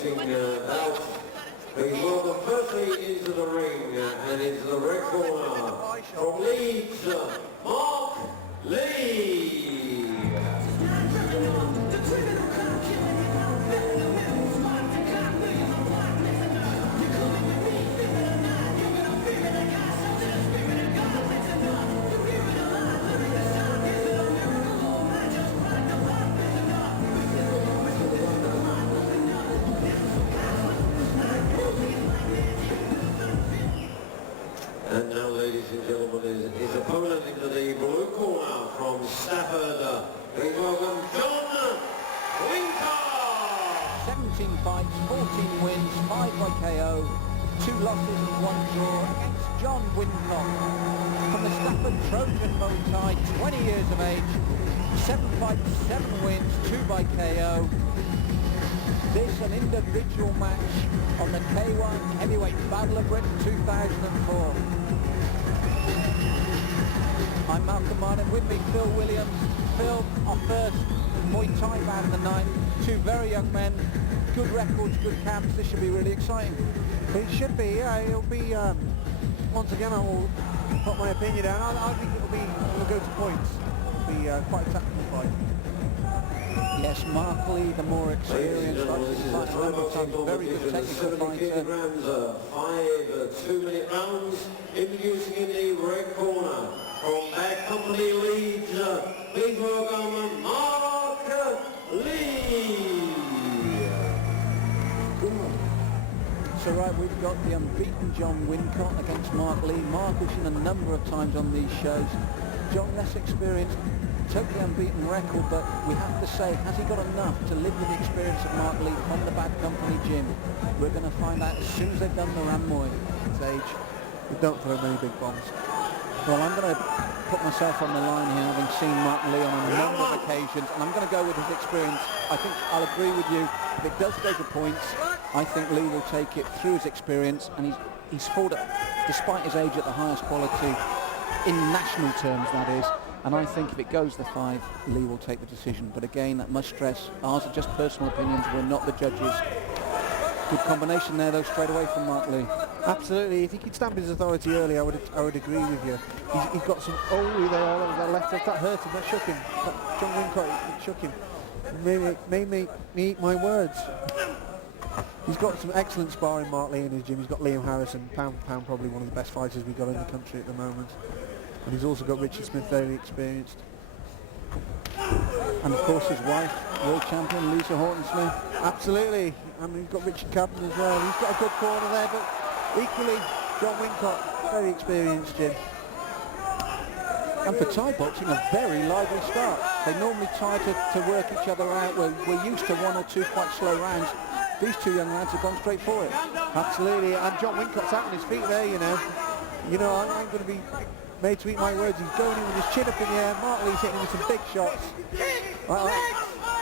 boxing bout. Please welcome firstly into the ring and into the red corner from Leeds, Mark Lee. And now, ladies and gentlemen, his opponent into the blue corner from Stafford. Please welcome John Wincott. 17 fights, 14 wins, 5 by KO, 2 losses and 1 draw against John Wincott. From the Stafford Trojan Muay Thai, 20 years of age, 7 fights, 7 wins, 2 by KO. This an individual match on the K1 Heavyweight Battle of Britain 2004. I'm Malcolm Martin, with me Phil Williams. Phil, our first Muay Thai bout of the night. 2 very young men, good records, good camps. This should be really exciting. It should be, yeah. It'll be, once again, I will put my opinion down. I think it'll go to points. It'll be quite a tactical fight. Yes, Mark Lee, the more experienced, very good technical 70 fighter. kilograms, 5 2-minute rounds. Introducing in the red corner from Bad Company Leeds, please welcome Mark Lee. So right, we've got the unbeaten John Wincott against Mark Lee. Mark has seen a number of times on these shows. John, less experienced, totally unbeaten record, but we have to say, has he got enough to live with the experience of Mark Lee from the Bad Company gym? We're going to find out as soon as they've done the Rammoy. His age, we don't throw many big bombs. Well, I'm going to put myself on the line here, having seen Mark Lee on a number of occasions, and I'm going to go with his experience. I think I'll agree with you. If it does go to points, I think Lee will take it through his experience, and he's fought, despite his age, at the highest quality, in national terms, that is. And I think if it goes to 5, Lee will take the decision. But again, I must stress, ours are just personal opinions. We're not the judges. Good combination there, though, straight away from Mark Lee. Absolutely. If he could stamp his authority early, I would agree with you. He's got some. Oh, there, all over that left hook. That hurt him. That shook him. That John Wincott, it shook him. Made me eat my words. He's got some excellent sparring, Mark Lee, in his gym. He's got Liam Harrison, pound for pound, probably one of the best fighters we've got in the country at the moment. And he's also got Richard Smith, very experienced. And of course his wife, world champion Lisa Horton-Smith. Absolutely. And he's got Richard Cabin as well. He's got a good corner there, but equally John Wincott, very experienced, Jim. And for Thai boxing, a very lively start. They normally try to work each other out. We're used to 1 or 2 quite slow rounds. These 2 young lads have gone straight for it. Absolutely. And John Wincott's out on his feet there, you know. You know, I'm going to be made to eat my words. He's going in with his chin up in the air. Mark Lee's hitting with some big shots.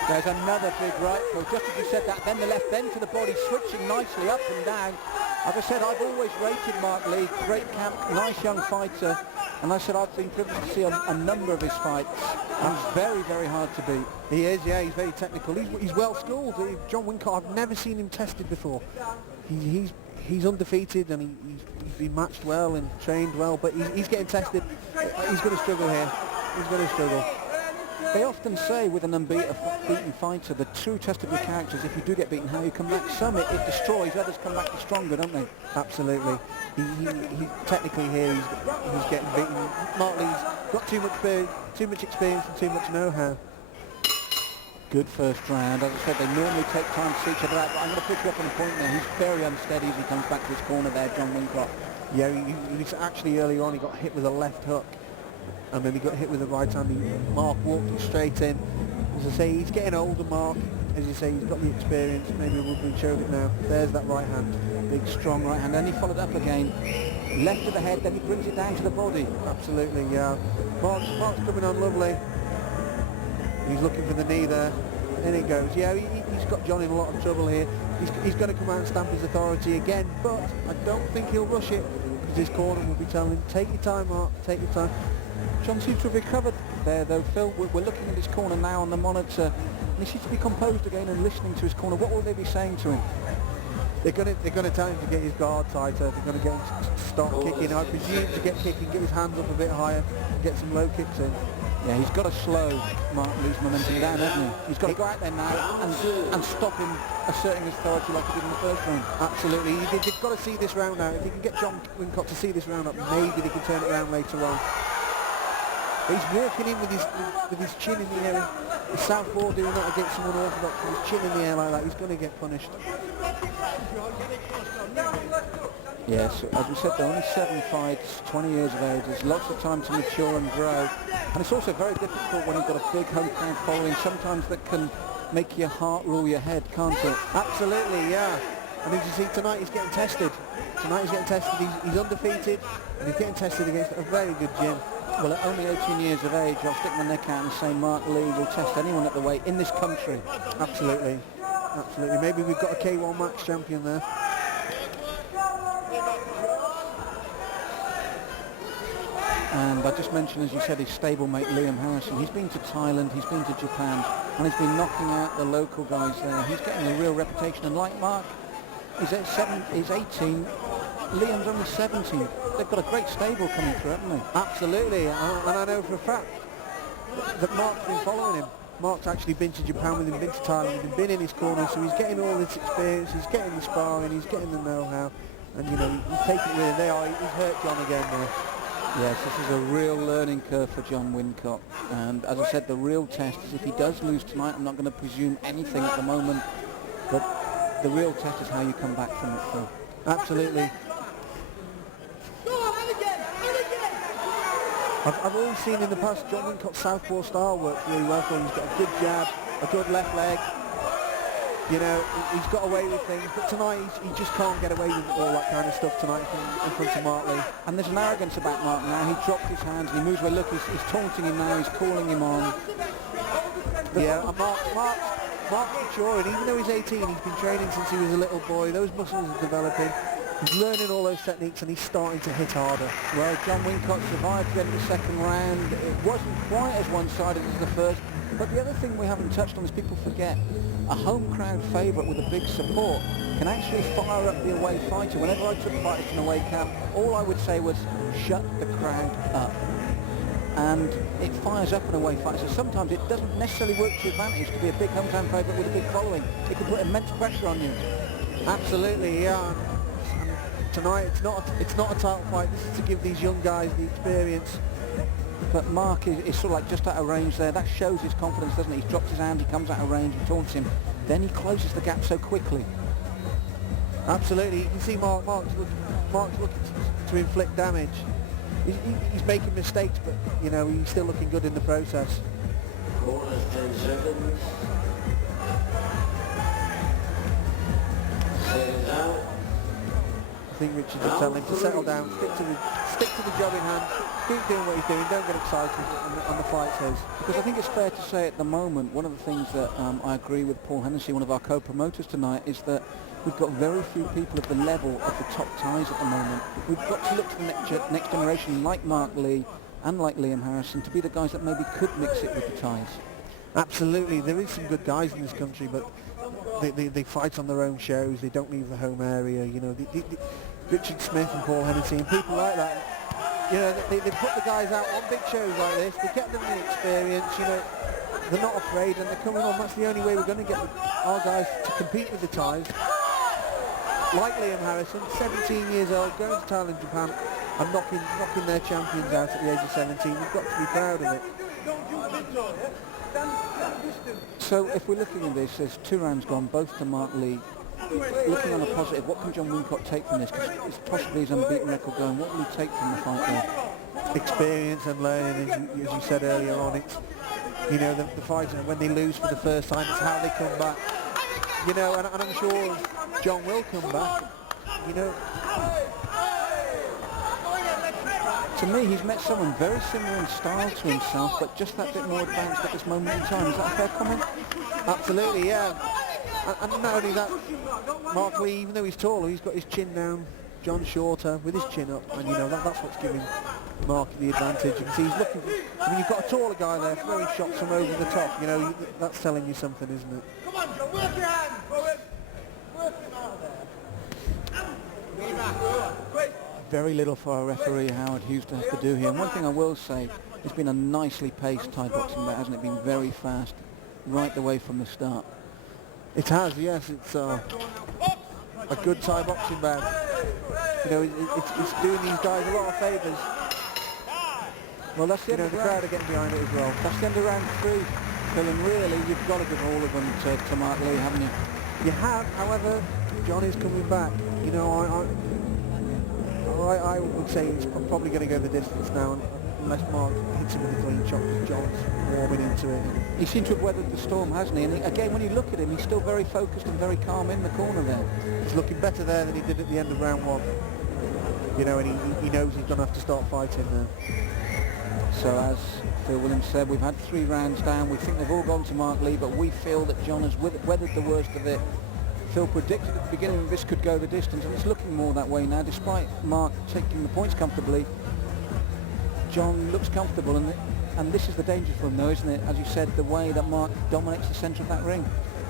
There's another big right foot. Just as you said that, then the left end to the body, switching nicely up and down. As I said, I've always rated Mark Lee. Great camp, nice young fighter. And I said I've been privileged to see a number of his fights. And he's very, very hard to beat. He is, yeah. He's very technical. He's well schooled. John Wincott, I've never seen him tested before. He's undefeated, and he's been matched well and trained well, but he's getting tested. He's going to struggle here. He's going to struggle. They often say with an unbeaten fighter, the true test of your character is if you do get beaten, how you come back. Some it destroys, others come back stronger, don't they? Absolutely. He technically here he's getting beaten. Mark Lee's got too much experience and too much know-how. Good first round. As I said, they normally take time to see each other out, but I'm going to pick you up on a point there. He's very unsteady as he comes back to his corner there, John Wincott. Yeah, he's actually early on, he got hit with a left hook, and then he got hit with the right hand. Mark walked him straight in. As I say, he's getting older, Mark. As you say, he's got the experience. Maybe we'll be showing it now. There's that right hand. Big, strong right hand. Then he followed up again. Left to the head, then he brings it down to the body. Absolutely, yeah. Mark's coming on lovely. He's looking for the knee there. In it goes. Yeah, he's got John in a lot of trouble here. He's going to come out and stamp his authority again, but I don't think he'll rush it, because his corner will be telling him, take your time, Mark, take your time. John seems to have recovered there, though, Phil. We're looking at his corner now on the monitor. and he seems to be composed again and listening to his corner. What will they be saying to him? They're gonna tell him to get his guard tighter. They're gonna get him to start kicking. I presume to get kicking, get his hands up a bit higher, and get some low kicks in. Yeah, he's got to slow Mark Lee's momentum down, hasn't he? He's got to go out there now and stop him asserting his authority like he did in the first round. Absolutely. They've got to see this round out. If he can get John Wincott to see this round up, maybe they can turn it around later on. But he's walking in with his chin in the air. The southpaw doing that against someone orthodox with his chin in the air like that. He's going to get punished. Yes, as we said, there are only 7 fights, 20 years of age. There's lots of time to mature and grow. And it's also very difficult when you've got a big home crowd following. Sometimes that can make your heart rule your head, can't it? Absolutely, yeah. And as you see, tonight he's getting tested. Tonight he's getting tested. He's undefeated, and he's getting tested against a very good gym. Well, at only 18 years of age, I'll stick my neck out and say Mark Lee will test anyone at the weight in this country. Absolutely. Absolutely. Maybe we've got a K1 Max champion there. And I just mentioned, as you said, his stablemate Liam Harrison. He's been to Thailand, he's been to Japan, and he's been knocking out the local guys there. He's getting a real reputation. And like Mark, he's 18, Liam's only 17. They've got a great stable coming through, haven't they? Absolutely. And I know for a fact that Mark's been following him. Mark's actually been to Japan with him, been to Thailand with him, been in his corner, so he's getting all this experience, he's getting the sparring, he's getting the know-how, and you know, he's taking it with him. He's hurt John again now. Yes, this is a real learning curve for John Wincott, and as I said, the real test is if he does lose tonight. I'm not going to presume anything at the moment, but the real test is how you come back from it, Phil. Absolutely. I've always seen in the past John Wincott's southpaw style work really well for him. He's got a good jab, a good left leg. You know, he's got away with things, but tonight he just can't get away with all that kind of stuff tonight in front of Mark Lee. And there's an arrogance about Mark now. He dropped his hands and he moves away. Look, he's taunting him now, he's calling him on. Yeah, and Mark's mature, and even though he's 18, he's been training since he was a little boy. Those muscles are developing. He's learning all those techniques, and he's starting to hit harder. Well, John Wincott survived the end of the second round. It wasn't quite as one-sided as the first, but the other thing we haven't touched on is people forget a home crowd favourite with a big support can actually fire up the away fighter. Whenever I took fighters to an away camp, all I would say was, shut the crowd up. And it fires up an away fighter. So sometimes it doesn't necessarily work to your advantage to be a big hometown favourite with a big following. It could put immense pressure on you. Absolutely, yeah. Tonight it's not a title fight. This is to give these young guys the experience. But Mark is sort of like just out of range there. That shows his confidence, doesn't it? He drops his hand, he comes out of range, he taunts him. Then he closes the gap so quickly. Absolutely. You can see Mark's looking to inflict damage. He's making mistakes, but you know, he's still looking good in the process. Corners 10 seconds. Seconds out. I think Richards will tell him to settle down, stick to the job in hand, keep doing what he's doing, don't get excited on the fight says. Because I think it's fair to say at the moment, one of the things that I agree with Paul Hennessy, one of our co-promoters tonight, is that we've got very few people at the level of the top ties at the moment. We've got to look to the next generation like Mark Lee and like Liam Harrison to be the guys that maybe could mix it with the ties. Absolutely, there is some good guys in this country, but they fight on their own shows, they don't leave the home area, you know. Richard Smith and Paul Hennessy and people like that, you know, they put the guys out on big shows like this, they get them the experience, you know, they're not afraid and they're coming on. That's the only way we're going to get our guys to compete with the ties. Like Liam Harrison, 17 years old, going to Thailand, Japan, and knocking their champions out at the age of 17. We've got to be proud of it. So if we're looking at this, there's 2 rounds gone, both to Mark Lee. Looking on the positive, what can John Wincott take from this? Because it's possibly his unbeaten record going. What will he take from the fight there? Experience and learning, as you said earlier on. It's, you know, the fighters, when they lose for the first time, it's how they come back. You know, and I'm sure John will come back. You know. To me, he's met someone very similar in style to himself, but just that bit more advanced at this moment in time. Is that a fair comment? Absolutely, yeah. And not only that, Mark Lee, even though he's taller, he's got his chin down. John's shorter with his chin up, and you know that's what's giving Mark the advantage. You can see he's looking for, I mean, you've got a taller guy there throwing shots from over the top. You know, that's telling you something, isn't it? Come on, John, work your hands, forward. Work him out there. Lean back, quick. Very little for our referee Howard Hughes to have to do here. And one thing I will say, it's been a nicely paced Thai boxing bout, hasn't it? Been very fast right the way from the start. It has, yes. It's a good Thai boxing bout. You know, it's doing these guys a lot of favours. Well, that's the You end know, of the round. crowd are getting behind it as well. That's the end of round 3. Phil, and really, you've got to give all of them to Mark Lee, haven't you? You have, however, John is coming back. You know, I would say he's probably going to go the distance now, unless Mark hits him with a clean shot, because John's warming into it. He seems to have weathered the storm, hasn't he? And again, when you look at him, he's still very focused and very calm in the corner there. He's looking better there than he did at the end of round 1. You know, and he knows he's going to have to start fighting now. So as Phil Williams said, we've had 3 rounds down. We think they've all gone to Mark Lee, but we feel that John has weathered the worst of it. Phil predicted at the beginning that this could go the distance, and it's looking more that way now. Despite Mark taking the points comfortably, John looks comfortable, and this is the danger for him, though, isn't it? As you said, the way that Mark dominates the centre of that ring.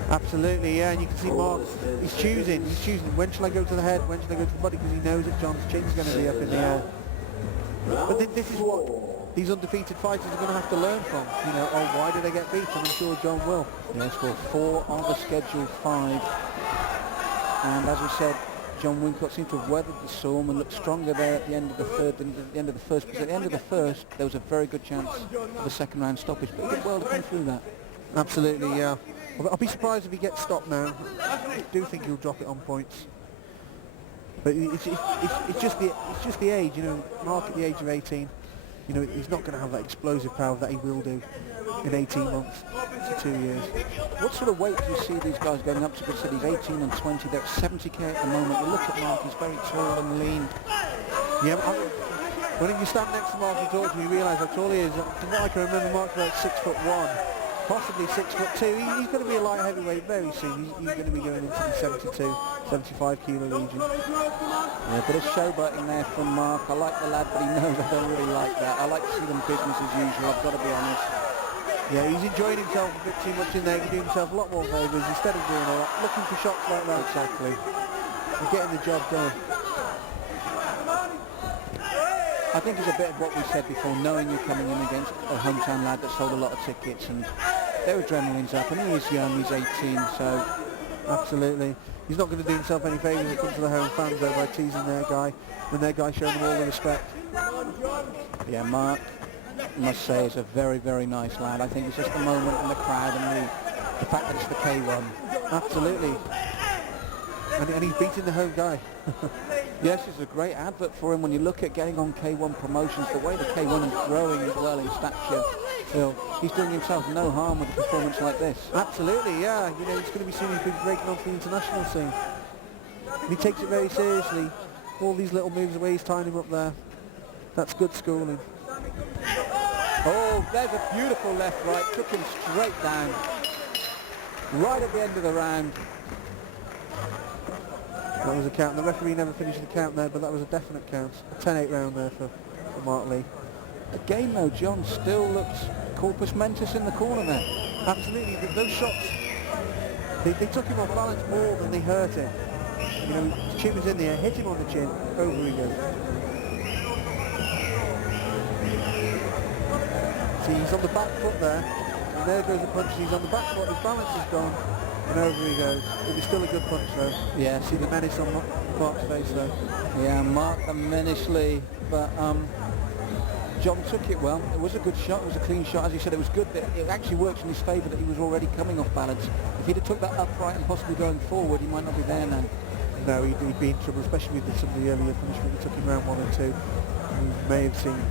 Absolutely, yeah, and you can see Mark, he's choosing when shall I go to the head, when shall I go to the body, because he knows that John's chin's going to be up in the air. But this is what these undefeated fighters are going to have to learn from. You know, oh, why did I get beat? And I'm sure John will. Yes, well, 4 of the scheduled 5. And as we said, John Wincott seemed to have weathered the storm and looked stronger there at the end of the third than at the end of the first. Because at the end of the first, there was a very good chance of a second round stoppage. But he did well to come through that. Absolutely, yeah. I'll be surprised if he gets stopped now. I do think he'll drop it on points. But it's just the age, you know. Mark at the age of 18, you know, he's not going to have that explosive power that he will do in 18 months to 2 years. What sort of weight do you see these guys going up to? Because he's 18 and 20. They're at 70k at the moment. You look at Mark; he's very tall and lean. Yeah, but when you stand next to Mark and talk to him, you realise how tall he is. From what I can remember, Mark's about 6'1", possibly 6'2". He's going to be a light heavyweight very soon. He's going to be going into the 72, 75 kilo legion. Yeah, but it's showboating there from Mark. I like the lad, but he knows I don't really like that. I like to see them business as usual. I've got to be honest. Yeah, he's enjoying himself a bit too much in there. He's doing himself a lot more favours instead of doing all that, looking for shots like that. Exactly. And getting the job done. I think it's a bit of what we said before, knowing you're coming in against a hometown lad that sold a lot of tickets, and their adrenaline's up, and he is young, he's 18, so... Absolutely. He's not going to do himself any favours when it comes to the home fans, though, by teasing their guy, when their guy showing them all the respect. Yeah, Mark, I must say, is a very, very nice lad. I think it's just the moment in the crowd and the fact that it's the K1. Absolutely. And he's beating the home guy. Yes, it's a great advert for him when you look at getting on K1 promotions, the way the K1 is growing as well in stature. Phil, he's doing himself no harm with a performance like this. Absolutely, yeah. You know, it's going to be soon he's been breaking onto the international scene. And he takes it very seriously. All these little moves, the way he's tying him up there. That's good schooling. Oh, there's a beautiful left right, took him straight down. Right at the end of the round. That was a count. The referee never finished the count there, but that was a definite count. A 10-8 round there for Mark Lee. Again though, John still looks corpus mentis in the corner there. Absolutely, those shots, they took him off balance more than they hurt him. You know, his chin was in the air, hit him on the chin, over he goes. See, he's on the back foot there, and there goes the punch. He's on the back foot, his balance is gone, and over he goes. It was still a good punch though. Yeah, See the menace on Mark's face though. Yeah, Mark the Menace Lee, but John took it well. It was a good shot, it was a clean shot. As you said, it was good that it actually works in his favour that he was already coming off balance. If he'd have took that upright and possibly going forward, he might not be there now. No, he'd be in trouble, especially with some of the earlier punishment he took in round 1 and 2. We may have seen him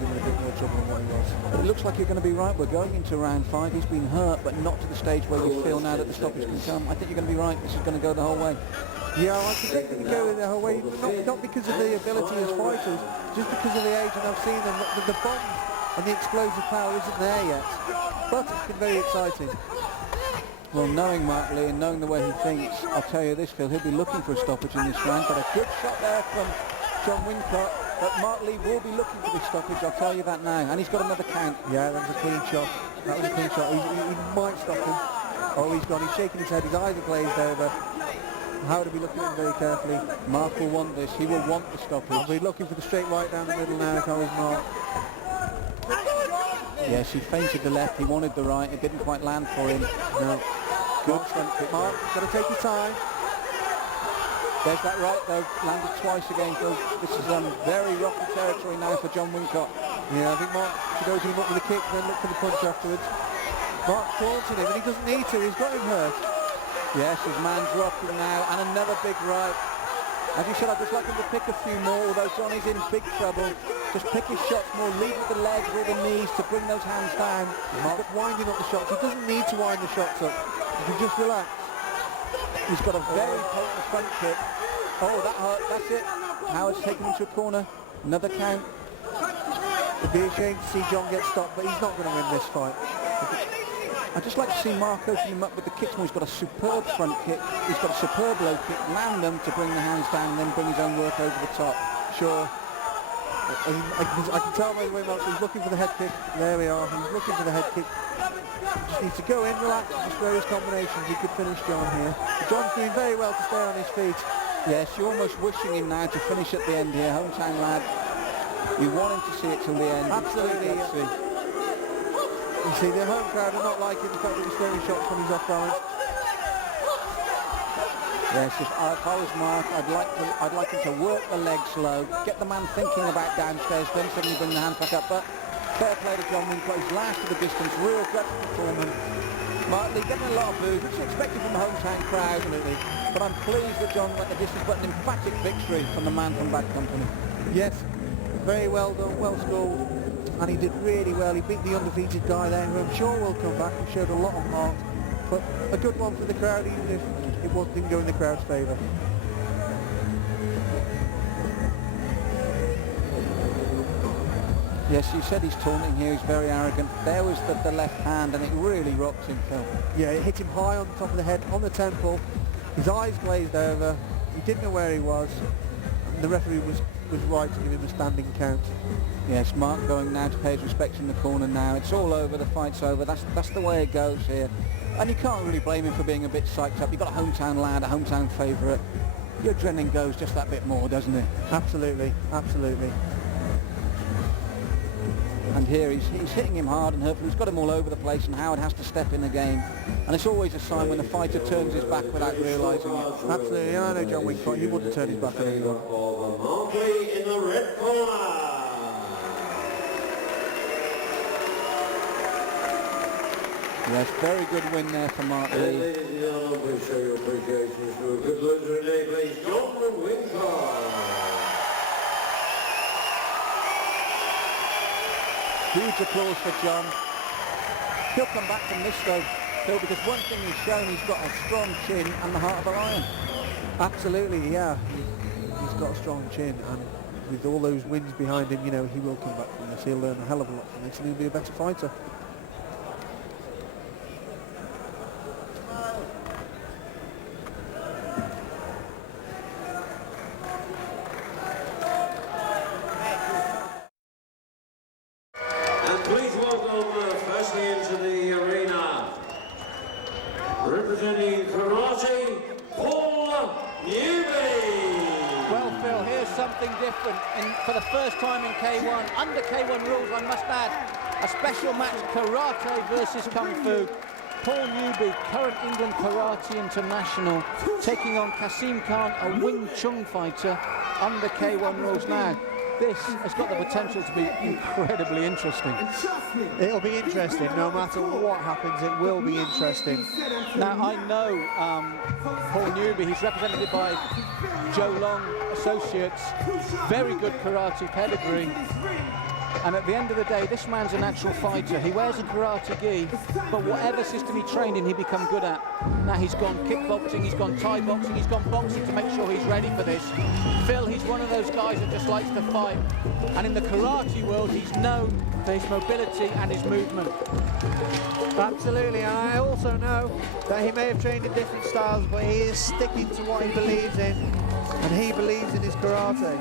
in a bit more trouble than what he was. But it looks like you're going to be right. We're going into round 5. He's been hurt, but not to the stage where you feel now that the stoppage can come. I think you're going to be right. This is going to go the whole way. Yeah, I predict it to go the whole way, not because of the ability as fighters, just because of the age, and I've seen them, the bomb and the explosive power isn't there yet. But it's been very exciting. Well, knowing Mark Lee and knowing the way he thinks, I'll tell you this, Phil, he'll be looking for a stoppage in this round, but a good shot there from John Wincott. but Mark Lee will be looking for this stoppage, I'll tell you that now. And he's got another count. Yeah, that was a clean shot. That was a clean shot. He might stop him. Oh, he's gone. He's shaking his head. His eyes are glazed over. How to be looking at him very carefully. Mark will want this. He will want the stoppage. He'll be looking for the straight right down the middle now, so is Mark. Yes, he feinted the left. He wanted the right. It didn't quite land for him. No. Good front kick. Mark, got to take your time. There's that right, though. Landed twice again, Phil. This is very rocky territory now for John Wincott. Yeah, I think Mark should open him up with a kick, then look for the punch afterwards. Mark taunting him, and he doesn't need to. He's got him hurt. Yes, his man's rocking now, and another big right. As you said, I'd just like him to pick a few more, although Johnny's in big trouble. Just pick his shots more, lead with the legs or the knees to bring those hands down. Mark winding up the shots. He doesn't need to wind the shots up. He can just relax. He's got a very potent front kick. Oh, that hurt. That's it. Howard's taken him to a corner. Another count. It'd be a shame to see John get stopped, but he's not going to win this fight. I'd just like to see Mark open him up with the kicks more. He's got a superb front kick. He's got a superb low kick. Land them to bring the hands down and then bring his own work over the top. Sure. I can tell by the way Mark, he's looking for the head kick. There we are. He's looking for the head kick. He just needs to go in, relax, just various combinations. He could finish John here. But John's doing very well to stay on his feet. Yes, you're almost wishing him now to finish at the end here. Hometown lad. You want him to see it till the end. Absolutely. You see, the home crowd are not liking the fact that he's throwing shots when he's off balance. Yes, if I was Mark, I'd like him to work the legs slow, get the man thinking about downstairs, then suddenly bring the hands back up. But fair play to John Wincott. He's lasted the distance, real gut performance. Mark Lee getting a lot of boos, which is expected from the hometown crowd, absolutely. But I'm pleased that John went the distance, but an emphatic victory from the man from Bad Company. Yes, very well done, well scored, and he did really well. He beat the undefeated guy there, who I'm sure will come back. He showed a lot of mark, but a good one for the crowd, even if it didn't go in the crowd's favour. Yes, you said he's taunting here, he's very arrogant. There was the left hand, and it really rocked him, Phil. Yeah, it hit him high on top of the head, on the temple. His eyes glazed over. He didn't know where he was. And the referee was right to give him a standing count. Yes, Mark going now to pay his respects in the corner now. It's all over, the fight's over. That's the way it goes here. And you can't really blame him for being a bit psyched up. You've got a hometown lad, a hometown favourite. Your adrenaline goes just that bit more, doesn't it? Absolutely, absolutely. And here he's hitting him hard and hurtful. He's got him all over the place, and Howard has to step in again. And it's always a sign when the fighter turns his back without realising it. Absolutely, and I know John Wincott, he wouldn't turn his back on anyone. Mark Lee in the red corner. Yes, very good win there for Mark Lee. Ladies and gentlemen, we show your appreciation to a good loser today, please, John Wincott. Huge applause for John. He'll come back from this though, Phil, because one thing he's shown, he's got a strong chin and the heart of a lion. Absolutely, yeah. He's got a strong chin, and with all those wins behind him, you know, he will come back from this. He'll learn a hell of a lot from this, and he'll be a better fighter. Representing karate, Paul Newbie. Well, Phil, here's something different. For the first time in K1, under K1 rules, I must add, a special match, karate versus kung fu. Paul Newbie, current England Karate International, taking on Cassim Khan, a Wing Chun fighter, under K1 rules now. This has got the potential to be incredibly interesting. It'll be interesting, no matter what happens, it will be interesting. Now, I know Paul Newbie, he's represented by Joe Long Associates, very good karate pedigree. And at the end of the day, this man's a natural fighter. He wears a karate gi, but whatever system he trained in, he become good at. Now he's gone kickboxing, he's gone Thai boxing, he's gone boxing to make sure he's ready for this. Phil, he's one of those guys that just likes to fight. And in the karate world, he's known for his mobility and his movement. Absolutely, and I also know that he may have trained in different styles, but he is sticking to what he believes in, and he believes in his karate.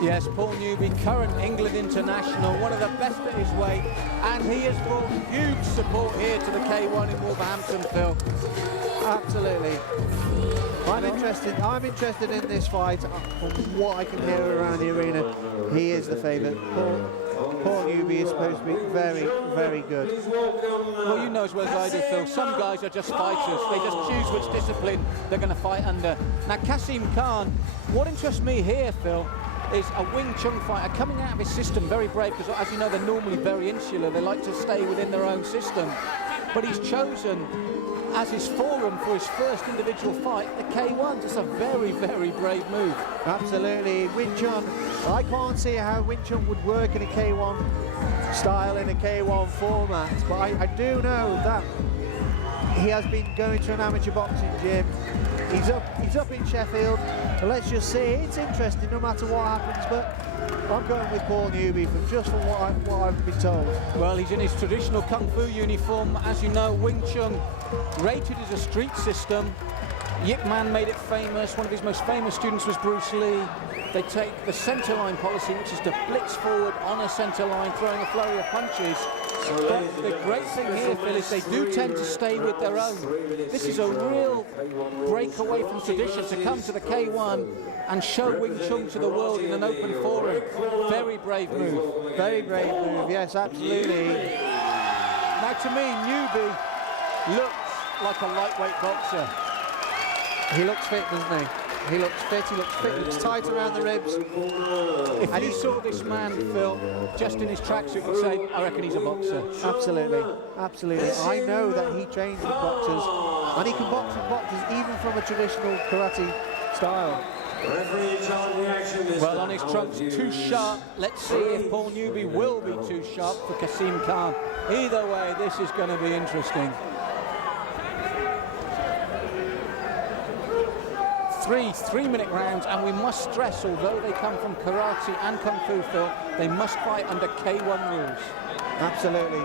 Yes, Paul Newbie, current England international, one of the best at his weight, and he has brought huge support here to the K1 in Wolverhampton, Phil. Absolutely. I'm interested in this fight. From what I can hear around the arena, he is the favourite. Paul Newbie is supposed to be very, very good. Well, you know as well as I do, Phil, some guys are just fighters. They just choose which discipline they're going to fight under. Now, Cassim Khan, what interests me here, Phil, is a Wing Chun fighter coming out of his system, very brave, because as you know, they're normally very insular. They like to stay within their own system. But he's chosen as his forum for his first individual fight, the K1. Just a very, very brave move. Absolutely. Wing Chun, I can't see how Wing Chun would work in a K1 style, in a K1 format, but I do know that he has been going to an amateur boxing gym. He's up in Sheffield, so let's just see. It's interesting no matter what happens, but I'm going with Paul Newbie from what I've been told. Well, he's in his traditional Kung Fu uniform. As you know, Wing Chun, rated as a street system. Yip Man made it famous. One of his most famous students was Bruce Lee. They take the centre line policy, which is to blitz forward on a centre line, throwing a flurry of punches. But the great thing here, Phil, is they do tend to stay with their own. This is a real breakaway from tradition to come to the K1 and show Wing Chun to the world in an open forum. Very brave move. Very brave move, yes, absolutely. Now, to me, Newbie looks like a lightweight boxer. He looks fit, doesn't he? He looks fit, he looks tight around the ribs. If you saw this man, Phil, just in his tracksuit, you'd say, I reckon he's a boxer. Absolutely, absolutely. I know that he trains with boxers, and he can box with boxers even from a traditional karate style. Well, on his trunks, too sharp. Let's see if Paul Newbie will be too sharp for Cassim Khan. Either way, this is going to be interesting. Three-minute rounds, and we must stress, although they come from karate and kung fu, Phil, they must fight under K1 rules. Absolutely.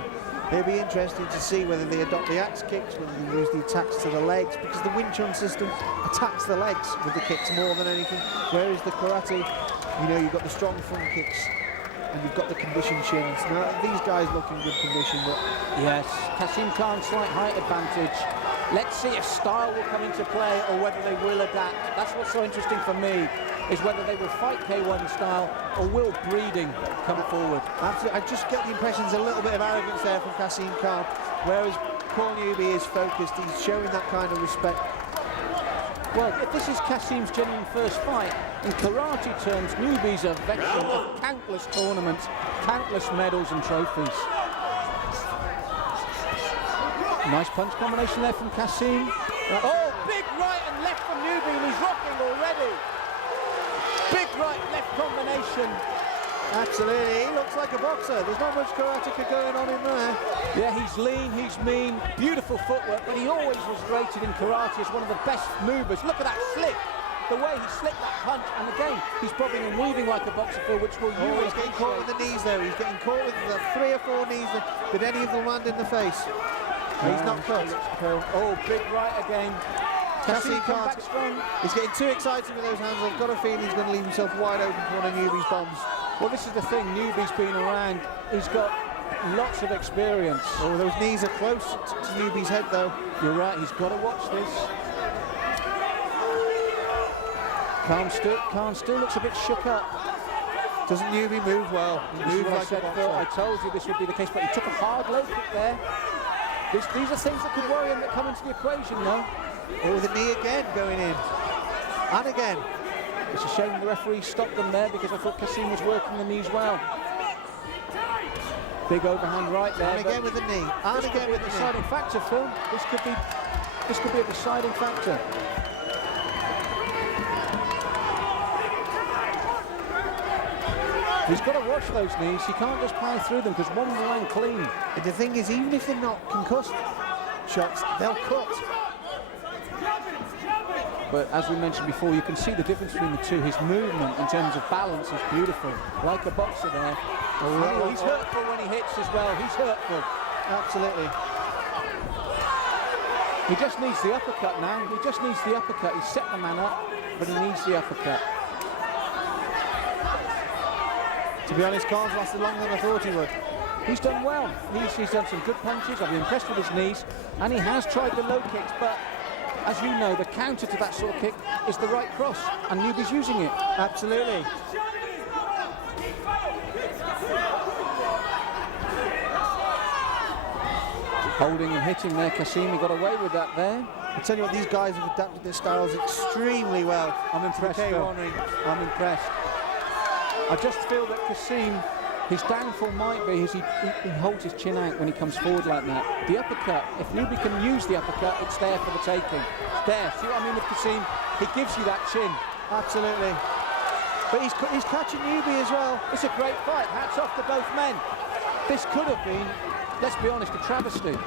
It'll be interesting to see whether they adopt the axe kicks, whether they use the attacks to the legs, because the Wing Chun system attacks the legs with the kicks more than anything, whereas the karate, you know, you've got the strong front kicks and you've got the conditioned shins. Now, these guys look in good condition, but... Yes, Cassim Khan, slight height advantage. Let's see if style will come into play or whether they will adapt. That's what's so interesting for me, is whether they will fight K1 style or will breeding come forward. Absolutely. I just get the impression there's a little bit of arrogance there from Cassim Khan, whereas Paul Newbie is focused, he's showing that kind of respect. Well, if this is Cassim's genuine first fight, in karate terms, Newbie's a veteran of countless tournaments, countless medals and trophies. Nice punch combination there from Cassim. Oh, big right and left from Newbie, and he's rocking already. Big right, left combination. Absolutely, he looks like a boxer. There's not much karateka going on in there. Yeah, he's lean, he's mean, beautiful footwork, but he always was rated in karate as one of the best movers. Look at that slip. The way he slipped that punch, and again, he's bobbing and weaving like a boxer, Phil, which will you he's getting caught with the knees, though. He's getting caught with the 3 or 4 knees. Did any of them land in the face? He's not cut. Oh, big right again. Cassim Khan, he's getting too excited with those hands. I've got a feeling he's going to leave himself wide open for one of Newbie's bombs. Well, this is the thing. Newbie's been around. He's got lots of experience. Oh, those knees are close to Newbie's head, though. You're right. He's got to watch this. Khan still looks a bit shook up. Doesn't Newbie move well? He moves like a boxer. I told you this would be the case, but he took a hard low kick there. These are things that could worry him that come into the equation, though. Oh, the knee again going in. And again. It's a shame the referee stopped them there because I thought Cassim was working the knees well. Big overhand right there. And again with the knee. And again with the deciding factor, Phil. This could be a deciding factor. He's got to watch those knees. He can't just plough through them because one will land clean. And the thing is, even if they're not concussed shots, they'll cut. But as we mentioned before, you can see the difference between the two. His movement in terms of balance is beautiful, like a boxer there. He's hurtful when he hits as well. He's hurtful. Absolutely. He just needs the uppercut now. He just needs the uppercut. He's set the man up, but he needs the uppercut. To be honest, Khan's lasted longer than I thought he would. He's done well. He's done some good punches. I've been impressed with his knees, and he has tried the low kicks, but as you know, the counter to that sort of kick is the right cross, and Newbie's using it. Absolutely. Holding and hitting there, Cassim. He got away with that there. I tell you what, these guys have adapted their styles extremely well. I'm impressed, Phil. I'm impressed. I just feel that Cassim, his downfall might be is he holds his chin out when he comes forward like that. The uppercut, if Newbie can use the uppercut, it's there for the taking. It's there. See what I mean with Cassim? He gives you that chin. Absolutely. But he's catching Newbie as well. It's a great fight. Hats off to both men. This could have been, let's be honest, a travesty.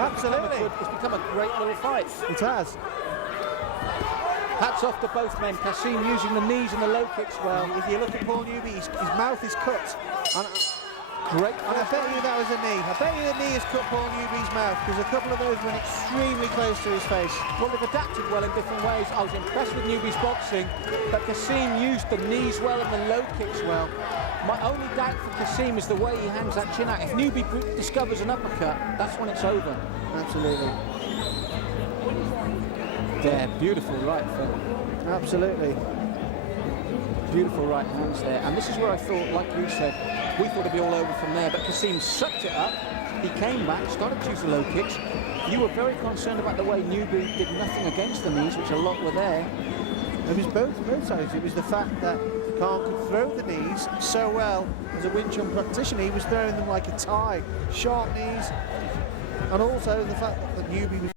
Absolutely. It's become a great little fight. It has. Hats off to both men. Cassim using the knees and the low kicks well. If you look at Paul Newbie, his mouth is cut. Great. And I bet you that was a knee. I bet you the knee has cut Paul Newby's mouth because a couple of those went extremely close to his face. Well, they've adapted well in different ways. I was impressed with Newbie's boxing, but Cassim used the knees well and the low kicks well. My only doubt for Cassim is the way he hangs that chin out. If Newbie discovers an uppercut, that's when it's over. Absolutely. There, beautiful right foot. Absolutely. Beautiful right hands there. And this is where I thought, like you said, we thought it'd be all over from there, but Cassim sucked it up. He came back, started to use the low kicks. You were very concerned about the way Newbie did nothing against the knees, which a lot were there. It was both sides. It was the fact that Khan could throw the knees so well as a Wincott practitioner. He was throwing them like a tie, sharp knees, and also the fact that Newbie was